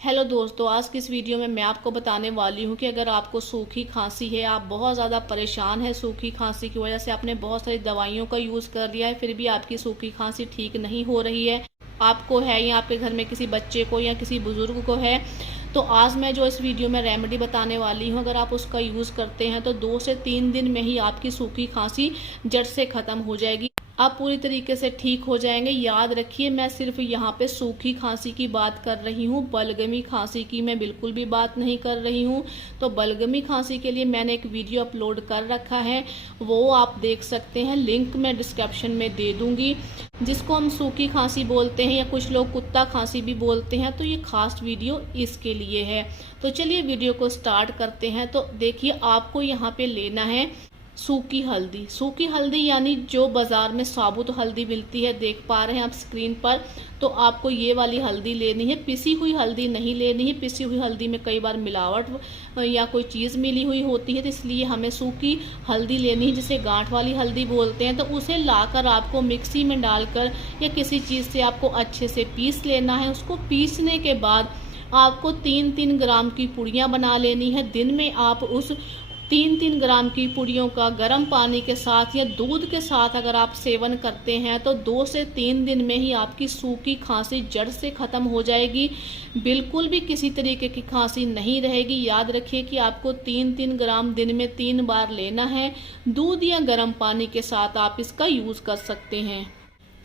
Hello दोस्तों, आज की इस वीडियो में मैं आपको बताने वाली हूँ कि अगर आपको सूखी खांसी है, आप बहुत ज़्यादा परेशान है सूखी खांसी की वजह से, आपने बहुत सारी दवाइयों का यूज़ कर लिया है फिर भी आपकी सूखी खांसी ठीक नहीं हो रही है, आपको है या आपके घर में किसी बच्चे को या किसी बुजुर्ग को है, तो आज मैं जो इस वीडियो में रेमेडी बताने वाली हूँ, अगर आप उसका यूज़ करते हैं तो 2 से 3 दिन में ही आपकी सूखी खांसी जड़ से ख़त्म हो जाएगी। आप पूरी तरीके से ठीक हो जाएंगे। याद रखिए, मैं सिर्फ यहाँ पे सूखी खांसी की बात कर रही हूँ, बलगमी खांसी की मैं बिल्कुल भी बात नहीं कर रही हूँ। तो बलगमी खांसी के लिए मैंने एक वीडियो अपलोड कर रखा है, वो आप देख सकते हैं, लिंक मैं डिस्क्रिप्शन में दे दूंगी। जिसको हम सूखी खांसी बोलते हैं या कुछ लोग कुत्ता खांसी भी बोलते हैं, तो ये खास वीडियो इसके लिए है। तो चलिए वीडियो को स्टार्ट करते हैं। तो देखिए, आपको यहाँ पे लेना है सूखी हल्दी। सूखी हल्दी यानी जो बाजार में साबुत हल्दी मिलती है, देख पा रहे हैं आप स्क्रीन पर, तो आपको ये वाली हल्दी लेनी है। पिसी हुई हल्दी नहीं लेनी है, पिसी हुई हल्दी में कई बार मिलावट या कोई चीज़ मिली हुई होती है, तो इसलिए हमें सूखी हल्दी लेनी है, जिसे गांठ वाली हल्दी बोलते हैं। तो उसे लाकर आपको मिक्सी में डालकर या किसी चीज़ से आपको अच्छे से पीस लेना है। उसको पीसने के बाद आपको 3-3 ग्राम की पुड़ियाँ बना लेनी है। दिन में आप उस 3-3 ग्राम की पुड़ियों का गर्म पानी के साथ या दूध के साथ अगर आप सेवन करते हैं तो 2 से 3 दिन में ही आपकी सूखी खांसी जड़ से ख़त्म हो जाएगी। बिल्कुल भी किसी तरीके की खांसी नहीं रहेगी। याद रखिए कि आपको 3-3 ग्राम दिन में 3 बार लेना है। दूध या गर्म पानी के साथ आप इसका यूज़ कर सकते हैं।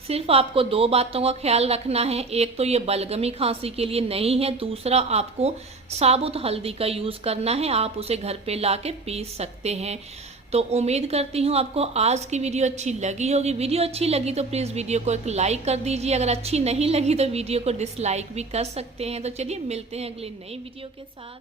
सिर्फ आपको 2 बातों का ख्याल रखना है, एक तो ये बलगमी खांसी के लिए नहीं है, दूसरा आपको साबुत हल्दी का यूज़ करना है। आप उसे घर पे लाके पीस सकते हैं। तो उम्मीद करती हूँ आपको आज की वीडियो अच्छी लगी होगी। वीडियो अच्छी लगी तो प्लीज़ वीडियो को एक लाइक कर दीजिए। अगर अच्छी नहीं लगी तो वीडियो को डिसलाइक भी कर सकते हैं। तो चलिए मिलते हैं अगली नई वीडियो के साथ।